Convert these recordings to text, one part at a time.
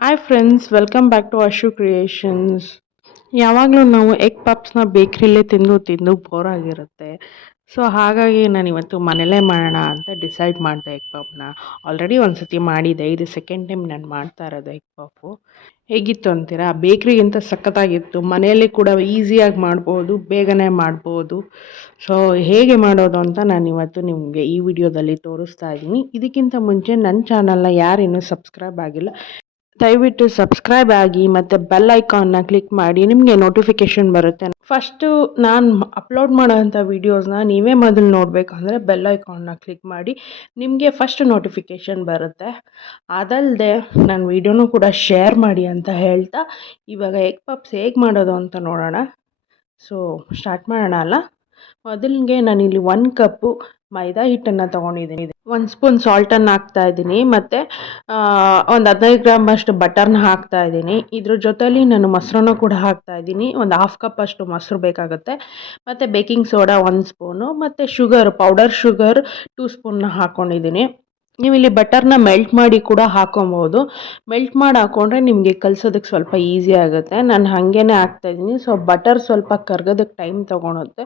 Hi friends, welcome back to Ashu creations. ಯಾವಾಗಲೂ ನಾವು egg ಪಪ್ಸ್ನ ಬೇಕ್ರಿಲೇ ತಿಂದು ತಿಂದು ಬೋರ್ ಆಗಿರುತ್ತೆ. ಸೊ ಹಾಗಾಗಿ ನಾನು ಇವತ್ತು ಮನೇಲೇ ಮಾಡೋಣ ಅಂತ ಡಿಸೈಡ್ ಮಾಡಿದೆ. ಎಗ್ ಪಪ್ನ ಆಲ್ರೆಡಿ ಒಂದು ಸತಿ ಮಾಡಿದ್ದೆ, ಇದು ಸೆಕೆಂಡ್ ಟೈಮ್ ನಾನು ಮಾಡ್ತಾ ಇರೋದು ಎಗ್ ಪಪ್ಪು. ಹೇಗಿತ್ತು ಅಂತೀರಾ? ಬೇಕ್ರಿಗಿಂತ ಸಖತ್ತಾಗಿತ್ತು. ಮನೆಯಲ್ಲಿ ಕೂಡ ಈಸಿಯಾಗಿ ಮಾಡ್ಬೋದು, ಬೇಗನೆ ಮಾಡ್ಬೋದು. ಸೊ ಹೇಗೆ ಮಾಡೋದು ಅಂತ ನಾನು ಇವತ್ತು ನಿಮಗೆ ಈ ವಿಡಿಯೋದಲ್ಲಿ ತೋರಿಸ್ತಾ ಇದ್ದೀನಿ. ಇದಕ್ಕಿಂತ ಮುಂಚೆ ನನ್ನ ಚಾನಲ್ನ ಯಾರಿನ್ನೂ ಸಬ್ಸ್ಕ್ರೈಬ್ ಆಗಿಲ್ಲ, ದಯವಿಟ್ಟು ಸಬ್ಸ್ಕ್ರೈಬ್ ಆಗಿ ಮತ್ತು ಬೆಲ್ ಐಕಾನ್ನ ಕ್ಲಿಕ್ ಮಾಡಿ, ನಿಮಗೆ ನೋಟಿಫಿಕೇಷನ್ ಬರುತ್ತೆ. ಫಸ್ಟು ನಾನು ಅಪ್ಲೋಡ್ ಮಾಡೋವಂಥ ವೀಡಿಯೋಸ್ನ ನೀವೇ ಮೊದಲು ನೋಡಬೇಕಂದ್ರೆ ಬೆಲ್ ಐಕಾನ್ನ ಕ್ಲಿಕ್ ಮಾಡಿ, ನಿಮಗೆ ಫಸ್ಟ್ ನೋಟಿಫಿಕೇಷನ್ ಬರುತ್ತೆ. ಅದಲ್ಲದೆ ನನ್ನ ವೀಡಿಯೋನೂ ಕೂಡ ಶೇರ್ ಮಾಡಿ ಅಂತ ಹೇಳ್ತಾ, ಇವಾಗ ಎಗ್ ಪಪ್ಸ್ ಹೇಗೆ ಮಾಡೋದು ಅಂತ ನೋಡೋಣ. ಸೊ ಸ್ಟಾರ್ಟ್ ಮಾಡೋಣ ಅಲ್ಲ. ಮೊದಲಿಗೆ ನಾನಿಲ್ಲಿ 1 ಕಪ್ಪು ಮೈದಾ ಹಿಟ್ಟನ್ನು ತೊಗೊಂಡಿದ್ದೀನಿ. 1 ಸ್ಪೂನ್ ಸಾಲ್ಟನ್ನು ಹಾಕ್ತಾಯಿದ್ದೀನಿ ಮತ್ತು ಒಂದು 15 ಗ್ರಾಮ್ ಅಷ್ಟು ಬಟರ್ನ ಹಾಕ್ತಾಯಿದ್ದೀನಿ. ಇದ್ರ ಜೊತೆಲಿ ನಾನು ಮೊಸರನ್ನು ಕೂಡ ಹಾಕ್ತಾಯಿದ್ದೀನಿ. ಒಂದು 1/2 ಕಪ್ ಅಷ್ಟು ಮೊಸರು ಬೇಕಾಗುತ್ತೆ. ಮತ್ತು ಬೇಕಿಂಗ್ ಸೋಡಾ 1 ಸ್ಪೂನು ಮತ್ತು ಪೌಡರ್ ಶುಗರ್ 2 ಸ್ಪೂನ್ನ ಹಾಕ್ಕೊಂಡಿದ್ದೀನಿ. ನೀವು ಇಲ್ಲಿ ಬಟರ್ನ ಮೆಲ್ಟ್ ಮಾಡಿ ಕೂಡ ಹಾಕೊಬೋದು. ಮೆಲ್ಟ್ ಮಾಡಿ ಹಾಕ್ಕೊಂಡ್ರೆ ನಿಮಗೆ ಕಲಿಸೋದಕ್ಕೆ ಸ್ವಲ್ಪ ಈಸಿ ಆಗುತ್ತೆ. ನಾನು ಹಾಗೇ ಹಾಕ್ತಾಯಿದ್ದೀನಿ. ಸೊ ಬಟರ್ ಸ್ವಲ್ಪ ಕರ್ಗೋದಕ್ಕೆ ಟೈಮ್ ತೊಗೊಳುತ್ತೆ.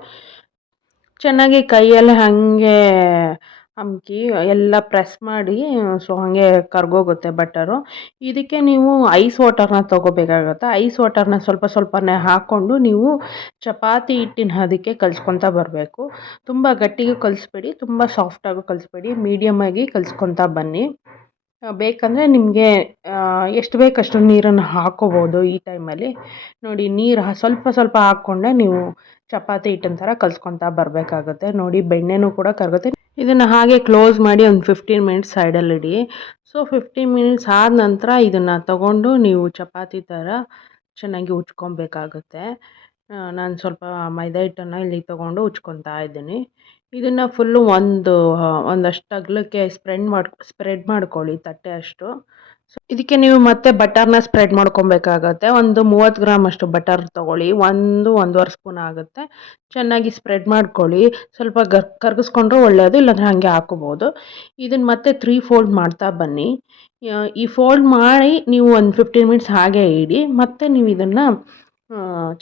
ಚೆನ್ನಾಗಿ ಕೈಯಲ್ಲಿ ಹಾಗೆ ಅಮ್ಕಿ ಎಲ್ಲ ಪ್ರೆಸ್ ಮಾಡಿ, ಸೊ ಹಾಗೆ ಕರ್ಗೋಗುತ್ತೆ ಬಟರು. ಇದಕ್ಕೆ ನೀವು ಐಸ್ ವಾಟರ್ನ ತೊಗೋಬೇಕಾಗುತ್ತೆ. ಐಸ್ ವಾಟರ್ನ ಸ್ವಲ್ಪ ಸ್ವಲ್ಪನೇ ಹಾಕ್ಕೊಂಡು ನೀವು ಚಪಾತಿ ಹಿಟ್ಟಿನ ಹದಕ್ಕೆ ಕಲಿಸ್ಕೊತಾ ಬರಬೇಕು. ತುಂಬ ಗಟ್ಟಿಗೂ ಕಲಿಸ್ಬೇಡಿ, ತುಂಬ ಸಾಫ್ಟಾಗೂ ಕಲಿಸ್ಬೇಡಿ, ಮೀಡಿಯಮಾಗಿ ಕಲಿಸ್ಕೊತಾ ಬನ್ನಿ. ಬೇಕಂದರೆ ನಿಮಗೆ ಎಷ್ಟು ಬೇಕಷ್ಟು ನೀರನ್ನು ಹಾಕ್ಕೋಬೋದು. ಈ ಟೈಮಲ್ಲಿ ನೋಡಿ, ನೀರು ಸ್ವಲ್ಪ ಸ್ವಲ್ಪ ಹಾಕ್ಕೊಂಡೆ ನೀವು ಚಪಾತಿ ಹಿಟ್ಟಿನ ಥರ ಕಲಿಸ್ಕೊತಾ ಬರಬೇಕಾಗುತ್ತೆ. ನೋಡಿ, ಬೆಣ್ಣೆನೂ ಕೂಡ ಕರಗುತ್ತೆ. ಇದನ್ನು ಹಾಗೆ ಕ್ಲೋಸ್ ಮಾಡಿ ಒಂದು 15 ಮಿನಿಟ್ಸ್ ಸೈಡಲ್ಲಿಡಿ. ಸೊ 15 ಮಿನಿಟ್ಸ್ ಆದ ನಂತರ ಇದನ್ನು ತಗೊಂಡು ನೀವು ಚಪಾತಿ ಥರ ಚೆನ್ನಾಗಿ ಉಜ್ಕೊಬೇಕಾಗುತ್ತೆ. ನಾನು ಸ್ವಲ್ಪ ಮೈದಾ ಹಿಟ್ಟನ್ನು ಇಲ್ಲಿ ತೊಗೊಂಡು ಉಜ್ಕೊತಾ ಇದ್ದೀನಿ. ಇದನ್ನು ಫುಲ್ಲು ಒಂದಷ್ಟು ಅಗಲಕ್ಕೆ ಸ್ಪ್ರೆಡ್ ಮಾಡ್ಕೊಳ್ಳಿ, ತಟ್ಟೆ ಅಷ್ಟು. ಸೊ ಇದಕ್ಕೆ ನೀವು ಮತ್ತೆ ಬಟರ್ನ ಸ್ಪ್ರೆಡ್ ಮಾಡ್ಕೊಬೇಕಾಗತ್ತೆ. ಒಂದು 30 ಗ್ರಾಮ್ ಅಷ್ಟು ಬಟರ್ ತೊಗೊಳ್ಳಿ, 1-1.5 ಸ್ಪೂನ್ ಆಗುತ್ತೆ. ಚೆನ್ನಾಗಿ ಸ್ಪ್ರೆಡ್ ಮಾಡ್ಕೊಳ್ಳಿ. ಸ್ವಲ್ಪ ಕರಗಿಸ್ಕೊಂಡ್ರೆ ಒಳ್ಳೆಯದು, ಇಲ್ಲಾಂದರೆ ಹಾಗೆ ಹಾಕೋಬೋದು. ಇದನ್ನು ಮತ್ತೆ 3 ಫೋಲ್ಡ್ ಮಾಡ್ತಾ ಬನ್ನಿ. ಈ ಫೋಲ್ಡ್ ಮಾಡಿ ನೀವು ಒಂದು 15 ಮಿನಿಟ್ಸ್ ಹಾಗೆ ಇಡಿ. ಮತ್ತು ನೀವು ಇದನ್ನು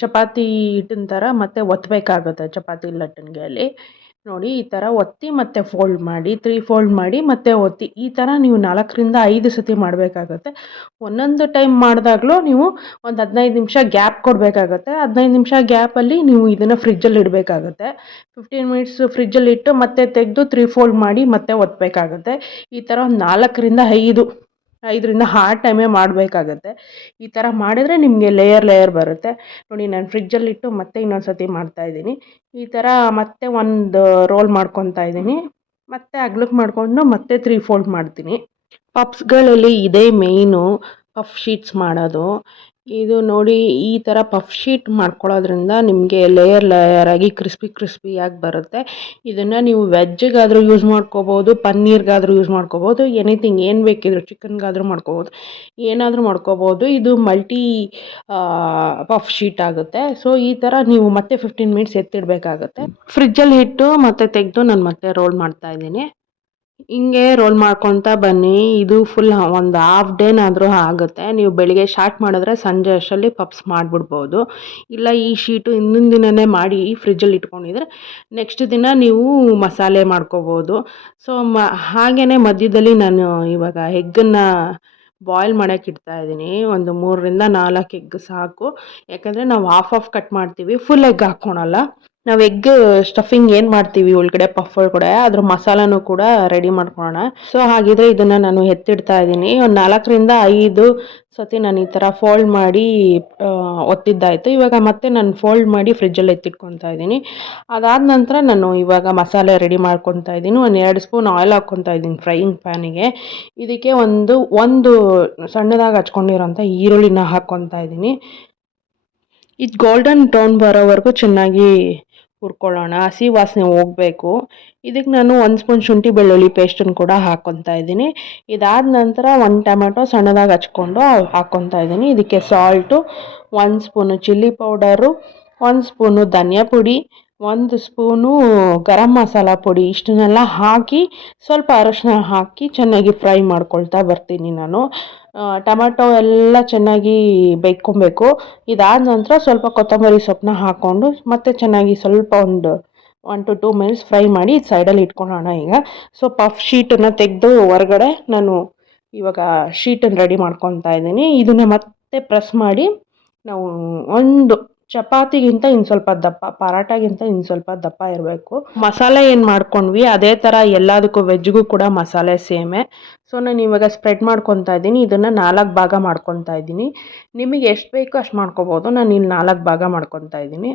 ಚಪಾತಿ ಹಿಟ್ಟಿನ ಥರ ಮತ್ತೆ ಒತ್ತಬೇಕಾಗುತ್ತೆ. ಚಪಾತಿ ಲಟ್ಟಣಿಗೆಯಲ್ಲಿ ನೋಡಿ, ಈ ಥರ ಒತ್ತಿ ಮತ್ತೆ ಫೋಲ್ಡ್ ಮಾಡಿ, 3 ಫೋಲ್ಡ್ ಮಾಡಿ ಮತ್ತೆ ಒತ್ತಿ. ಈ ಥರ ನೀವು 4-5 ಸತಿ ಮಾಡಬೇಕಾಗತ್ತೆ. ಒಂದೊಂದು ಟೈಮ್ ಮಾಡಿದಾಗಲೂ ನೀವು ಒಂದು 15 ನಿಮಿಷ ಗ್ಯಾಪ್ ಕೊಡಬೇಕಾಗತ್ತೆ. 15 ನಿಮಿಷ ಗ್ಯಾಪಲ್ಲಿ ನೀವು ಇದನ್ನು ಫ್ರಿಜ್ಜಲ್ಲಿ ಇಡಬೇಕಾಗತ್ತೆ. 15 ಮಿನಿಟ್ಸ್ ಫ್ರಿಜ್ಜಲ್ಲಿ ಇಟ್ಟು ಮತ್ತೆ ತೆಗೆದು 3 ಫೋಲ್ಡ್ ಮಾಡಿ ಮತ್ತೆ ಒತ್ತಬೇಕಾಗತ್ತೆ. ಈ ಥರ ಒಂದು 5ರಿಂದ 6 ಟೈಮೇ ಮಾಡಬೇಕಾಗತ್ತೆ. ಈ ಥರ ಮಾಡಿದ್ರೆ ನಿಮಗೆ ಲೇಯರ್ ಬರುತ್ತೆ. ನೋಡಿ, ನಾನು ಫ್ರಿಜ್ಜಲ್ಲಿಟ್ಟು ಮತ್ತೆ ಇನ್ನೊಂದು ಸತಿ ಮಾಡ್ತಾಯಿದ್ದೀನಿ. ಈ ಥರ ಮತ್ತೆ ಒಂದು ರೋಲ್ ಮಾಡ್ಕೊತಾ ಇದ್ದೀನಿ. ಮತ್ತೆ ಅಗ್ಲಕ್ಕೆ ಮಾಡಿಕೊಂಡು ಮತ್ತೆ 3 ಫೋಲ್ಡ್ ಮಾಡ್ತೀನಿ. ಪಫ್ಸ್ಗಳಲ್ಲಿ ಇದೇ ಮೇಯ್ನು, ಪಫ್ ಶೀಟ್ಸ್ ಮಾಡೋದು. ಇದು ನೋಡಿ, ಈ ಥರ ಪಫ್ ಶೀಟ್ ಮಾಡ್ಕೊಳ್ಳೋದ್ರಿಂದ ನಿಮಗೆ ಲೇಯರ್ ಆಗಿ ಕ್ರಿಸ್ಪಿಯಾಗಿ ಬರುತ್ತೆ. ಇದನ್ನು ನೀವು ವೆಜ್ಜಿಗಾದರೂ ಯೂಸ್ ಮಾಡ್ಕೋಬೋದು, ಪನ್ನೀರ್ಗಾದರೂ ಯೂಸ್ ಮಾಡ್ಕೋಬೋದು, ಎನಿಥಿಂಗ್ ಏನು ಬೇಕಿದ್ರು, ಚಿಕನ್ಗಾದರೂ ಮಾಡ್ಕೋಬೋದು, ಏನಾದರೂ ಮಾಡ್ಕೋಬೋದು. ಇದು ಪಫ್ ಶೀಟ್ ಆಗುತ್ತೆ. ಸೊ ಈ ಥರ ನೀವು ಮತ್ತೆ 15 ಮಿನಿಟ್ಸ್ ಎತ್ತಿಡಬೇಕಾಗುತ್ತೆ. ಫ್ರಿಜ್ಜಲ್ಲಿ ಇಟ್ಟು ಮತ್ತೆ ತೆಗೆದು ನಾನು ಮತ್ತೆ ರೋಲ್ ಮಾಡ್ತಾಯಿದ್ದೀನಿ. ಹಿಂಗೆ ರೋಲ್ ಮಾಡ್ಕೊತಾ ಬನ್ನಿ. ಇದು ಫುಲ್ ಒಂದು ಹಾಫ್ ಡೇನಾದರೂ ಆಗುತ್ತೆ. ನೀವು ಬೆಳಿಗ್ಗೆ ಸ್ಟಾರ್ಟ್ ಮಾಡಿದ್ರೆ ಸಂಜೆ ಅಷ್ಟರಲ್ಲಿ ಪಪ್ಸ್ ಮಾಡಿಬಿಡ್ಬೋದು. ಇಲ್ಲ, ಈ ಶೀಟು ಹಿಂದಿನ ದಿನವೇ ಮಾಡಿ ಫ್ರಿಜ್ಜಲ್ಲಿ ಇಟ್ಕೊಂಡಿದ್ರೆ ನೆಕ್ಸ್ಟ್ ದಿನ ನೀವು ಮಸಾಲೆ ಮಾಡ್ಕೋಬೋದು. ಸೊ ಹಾಗೆಯೇ ಮಧ್ಯದಲ್ಲಿ ನಾನು ಇವಾಗ ಎಗ್ಗನ್ನು ಬಾಯ್ಲ್ ಮಾಡೋಕ್ಕೆ ಇಡ್ತಾಯಿದ್ದೀನಿ. ಒಂದು 3-4 ಎಗ್ ಸಾಕು. ಯಾಕಂದರೆ ನಾವು ಹಾಫ್ ಕಟ್ ಮಾಡ್ತೀವಿ, ಫುಲ್ ಎಗ್ ಹಾಕ್ಕೊಳಲ್ಲ. ನಾವು ಎಗ್ ಸ್ಟಫಿಂಗ್ ಏನು ಮಾಡ್ತೀವಿ ಒಳಗಡೆ, ಪಫ್ ಒಳಗಡೆ, ಅದ್ರ ಮಸಾಲನೂ ಕೂಡ ರೆಡಿ ಮಾಡ್ಕೊಳ್ಳೋಣ. ಸೊ ಹಾಗಿದ್ರೆ ಇದನ್ನು ನಾನು ಎತ್ತಿಡ್ತಾ ಇದ್ದೀನಿ. ಒಂದು 4-5 ಸತಿ ನಾನು ಈ ಥರ ಫೋಲ್ಡ್ ಮಾಡಿ ಒತ್ತಿದ್ದಾಯಿತು. ಇವಾಗ ಮತ್ತೆ ನಾನು ಫೋಲ್ಡ್ ಮಾಡಿ ಫ್ರಿಜ್ಜಲ್ಲಿ ಎತ್ತಿಟ್ಕೊತಾ ಇದ್ದೀನಿ. ಅದಾದ ನಂತರ ನಾನು ಇವಾಗ ಮಸಾಲೆ ರೆಡಿ ಮಾಡ್ಕೊತಾ ಇದ್ದೀನಿ. ಒಂದು 2 ಸ್ಪೂನ್ ಆಯಿಲ್ ಹಾಕ್ಕೊತಾ ಇದ್ದೀನಿ ಫ್ರೈಯಿಂಗ್ ಪ್ಯಾನಿಗೆ. ಇದಕ್ಕೆ ಒಂದು ಸಣ್ಣದಾಗಿ ಹಚ್ಕೊಂಡಿರೋಂಥ ಈರುಳ್ಳಿನ ಹಾಕ್ಕೊತಾ ಇದ್ದೀನಿ. ಇದು ಗೋಲ್ಡನ್ ಬ್ರೌನ್ ಬರೋವರೆಗೂ ಚೆನ್ನಾಗಿ ಹುರ್ಕೊಳ್ಳೋಣ, ಹಸಿ ವಾಸನೆ ಹೋಗಬೇಕು. ಇದಕ್ಕೆ ನಾನು 1 ಸ್ಪೂನ್ ಶುಂಠಿ ಬೆಳ್ಳುಳ್ಳಿ ಪೇಸ್ಟನ್ನು ಕೂಡ ಹಾಕ್ಕೊತಾ ಇದ್ದೀನಿ. ಇದಾದ ನಂತರ 1 ಟೊಮೆಟೊ ಸಣ್ಣದಾಗಿ ಹಚ್ಕೊಂಡು ಹಾಕ್ಕೊತಾ ಇದ್ದೀನಿ. ಇದಕ್ಕೆ salt, 1 spoon chilli powder, 1 spoon ಧನಿಯಾ ಪುಡಿ, 1 ಸ್ಪೂನು ಗರಂ ಮಸಾಲ ಪುಡಿ, ಇಷ್ಟನ್ನೆಲ್ಲ ಹಾಕಿ ಸ್ವಲ್ಪ ಅರಶಿನ ಹಾಕಿ ಚೆನ್ನಾಗಿ ಫ್ರೈ ಮಾಡ್ಕೊಳ್ತಾ ಬರ್ತೀನಿ ನಾನು. ಟೊಮೆಟೊ ಎಲ್ಲ ಚೆನ್ನಾಗಿ ಬೇಯ್ಕೊಬೇಕು. ಇದಾದ ನಂತರ ಸ್ವಲ್ಪ ಕೊತ್ತಂಬರಿ ಸೊಪ್ಪನ್ನ ಹಾಕ್ಕೊಂಡು ಮತ್ತೆ ಚೆನ್ನಾಗಿ ಸ್ವಲ್ಪ ಒಂದು 1 to 2 ಮಿನಿಟ್ಸ್ ಫ್ರೈ ಮಾಡಿ ಸೈಡಲ್ಲಿ ಇಟ್ಕೊಳ್ಳೋಣ ಈಗ. ಸೊ ಪಫ್ ಶೀಟನ್ನು ತೆಗೆದು ಹೊರಗಡೆ ನಾನು ಇವಾಗ ಶೀಟನ್ನು ರೆಡಿ ಮಾಡ್ಕೊತಾ ಇದ್ದೀನಿ. ಇದನ್ನು ಮತ್ತೆ ಪ್ರೆಸ್ ಮಾಡಿ ನಾವು ಒಂದು ಚಪಾತಿಗಿಂತ ಇನ್ನು ಸ್ವಲ್ಪ ದಪ್ಪ, ಪರಾಟಾಗಿಂತ ಇನ್ನು ಸ್ವಲ್ಪ ದಪ್ಪ ಇರಬೇಕು. ಮಸಾಲೆ ಏನು ಮಾಡ್ಕೊಂಡ್ವಿ ಅದೇ ಥರ ಎಲ್ಲದಕ್ಕೂ ವೆಜ್ಗೂ ಕೂಡ ಮಸಾಲೆ ಸೇಮೆ. ಸೊ ನಾನು ಇವಾಗ ಸ್ಪ್ರೆಡ್ ಮಾಡ್ಕೊತಾ ಇದ್ದೀನಿ. ಇದನ್ನು 4 ಭಾಗ ಮಾಡ್ಕೊತಾ ಇದ್ದೀನಿ. ನಿಮಗೆ ಎಷ್ಟು ಬೇಕೋ ಅಷ್ಟು ಮಾಡ್ಕೊಬೋದು. ನಾನು ಇಲ್ಲಿ 4 ಭಾಗ ಮಾಡ್ಕೊತಾ ಇದ್ದೀನಿ.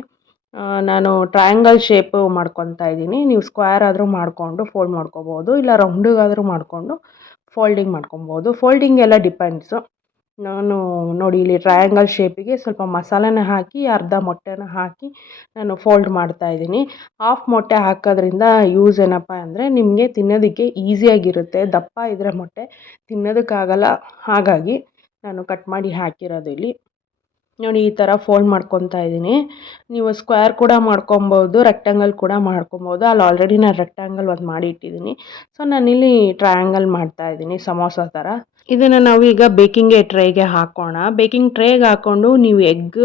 ನಾನು ಟ್ರಯಾಂಗಲ್ ಶೇಪು ಮಾಡ್ಕೊತಾ ಇದ್ದೀನಿ. ನೀವು ಸ್ಕ್ವೇರ್ ಆದರೂ ಮಾಡಿಕೊಂಡು ಫೋಲ್ಡ್ ಮಾಡ್ಕೊಬೋದು, ಇಲ್ಲ ರೌಂಡಿಗಾದರೂ ಮಾಡಿಕೊಂಡು ಫೋಲ್ಡಿಂಗ್ ಮಾಡ್ಕೊಬೋದು. ಫೋಲ್ಡಿಂಗ್ ಎಲ್ಲ ಡಿಪೆಂಡ್ಸು. ನಾನು ನೋಡಿ ಇಲ್ಲಿ ಟ್ರಯಾಂಗಲ್ ಶೇಪಿಗೆ ಸ್ವಲ್ಪ ಮಸಾಲೆನ ಹಾಕಿ ಅರ್ಧ ಮೊಟ್ಟೆನ ಹಾಕಿ ನಾನು ಫೋಲ್ಡ್ ಮಾಡ್ತಾ ಇದ್ದೀನಿ. ಹಾಫ್ ಮೊಟ್ಟೆ ಹಾಕೋದ್ರಿಂದ ಯೂಸ್ ಏನಪ್ಪ ಅಂದರೆ ನಿಮಗೆ ತಿನ್ನೋದಕ್ಕೆ ಈಸಿಯಾಗಿರುತ್ತೆ. ದಪ್ಪ ಇದ್ದರೆ ಮೊಟ್ಟೆ ತಿನ್ನೋದಕ್ಕಾಗಲ್ಲ, ಹಾಗಾಗಿ ನಾನು ಕಟ್ ಮಾಡಿ ಹಾಕಿರೋದು ಇಲ್ಲಿ. ನೋಡಿ ಈ ಥರ ಫೋಲ್ಡ್ ಮಾಡ್ಕೊತಾ ಇದ್ದೀನಿ. ನೀವು ಸ್ಕ್ವೇರ್ ಕೂಡ ಮಾಡ್ಕೊಬೋದು, ರೆಕ್ಟ್ಯಾಂಗಲ್ ಕೂಡ ಮಾಡ್ಕೊಬೋದು. ಅಲ್ಲಿ ಆಲ್ರೆಡಿ ನಾನು ರೆಕ್ಟ್ಯಾಂಗಲ್ ಒಂದು ಮಾಡಿ ಇಟ್ಟಿದ್ದೀನಿ. ಸೊ ನಾನಿಲ್ಲಿ ಟ್ರಯಾಂಗಲ್ ಮಾಡ್ತಾ ಇದ್ದೀನಿ ಸಮೋಸ ಥರ. ಇದನ್ನು ನಾವು ಈಗ ಬೇಕಿಂಗ್ಗೆ ಟ್ರೇಗೆ ಹಾಕೋಣ. ಬೇಕಿಂಗ್ ಟ್ರೇಗೆ ಹಾಕ್ಕೊಂಡು ನೀವು ಎಗ್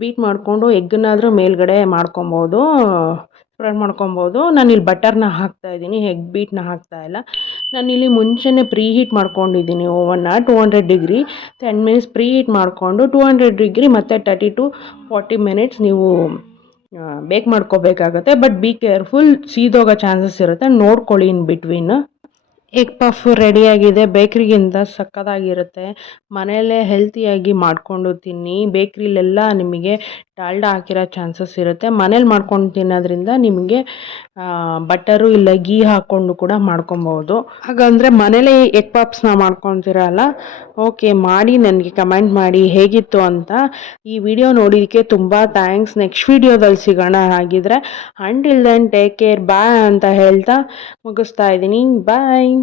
ಬೀಟ್ ಮಾಡಿಕೊಂಡು ಎಗ್ಗನ್ನಾದರೂ ಮೇಲ್ಗಡೆ ಮಾಡ್ಕೊಬೋದು, ಸ್ಪ್ರೆಡ್ ಮಾಡ್ಕೊಬೋದು. ನಾನಿಲ್ಲಿ ಬಟರ್ನ ಹಾಕ್ತಾ ಇದ್ದೀನಿ, ಎಗ್ ಬೀಟ್ನ ಹಾಕ್ತಾ ಇಲ್ಲ. ನಾನಿಲ್ಲಿ ಮುಂಚೆನೇ ಪ್ರೀ ಹೀಟ್ ಮಾಡ್ಕೊಂಡಿದ್ದೀನಿ ಓವನ್ನ 200 ಡಿಗ್ರಿ. 10 ಮಿನಿಟ್ಸ್ ಪ್ರೀ ಹೀಟ್ ಮಾಡಿಕೊಂಡು 200 ಡಿಗ್ರಿ ಮತ್ತು 30 to 40 ಮಿನಿಟ್ಸ್ ನೀವು ಬೇಕ್ ಮಾಡ್ಕೋಬೇಕಾಗತ್ತೆ. ಬಟ್ ಬಿ ಕೇರ್ಫುಲ್, ಸೀದೋಗೋ ಚಾನ್ಸಸ್ ಇರುತ್ತೆ, ನೋಡ್ಕೊಳ್ಳಿ ಇನ್ ಬಿಟ್ವೀನ್. ಎಗ್ ಪಫ್ ರೆಡಿಯಾಗಿದೆ. ಬೇಕ್ರಿಗಿಂತ ಸಕ್ಕತ್ತಾಗಿರುತ್ತೆ. ಮನೆಯಲ್ಲೇ ಹೆಲ್ತಿಯಾಗಿ ಮಾಡಿಕೊಂಡು ತಿನ್ನಿ. ಬೇಕ್ರಿಲೆಲ್ಲ ನಿಮಗೆ ಡಾಲ್ಡಾ ಹಾಕಿರೋ ಚಾನ್ಸಸ್ ಇರುತ್ತೆ. ಮನೇಲಿ ಮಾಡ್ಕೊಂಡು ತಿನ್ನೋದ್ರಿಂದ ನಿಮಗೆ ಬಟರು ಇಲ್ಲ ಗೀ ಹಾಕ್ಕೊಂಡು ಕೂಡ ಮಾಡ್ಕೊಬೋದು. ಹಾಗಂದರೆ ಮನೇಲೇ ಎಗ್ ಪಫ್ಸ್ನ ಮಾಡ್ಕೊತೀರಲ್ಲ, ಓಕೆ ಮಾಡಿ ನನಗೆ ಕಮೆಂಟ್ ಮಾಡಿ ಹೇಗಿತ್ತು ಅಂತ. ಈ ವಿಡಿಯೋ ನೋಡಿದ್ದಕ್ಕೆ ತುಂಬ ಥ್ಯಾಂಕ್ಸ್. ನೆಕ್ಸ್ಟ್ ವಿಡಿಯೋದಲ್ಲಿ ಸಿಗೋಣ. ಹಾಗಿದ್ರೆ ಅಂಟಿಲ್ ದೆನ್ ಟೇಕ್ ಕೇರ್, ಬಾಯ್ ಅಂತ ಹೇಳ್ತಾ ಮುಗಿಸ್ತಾ ಇದ್ದೀನಿ. ಬಾಯ್.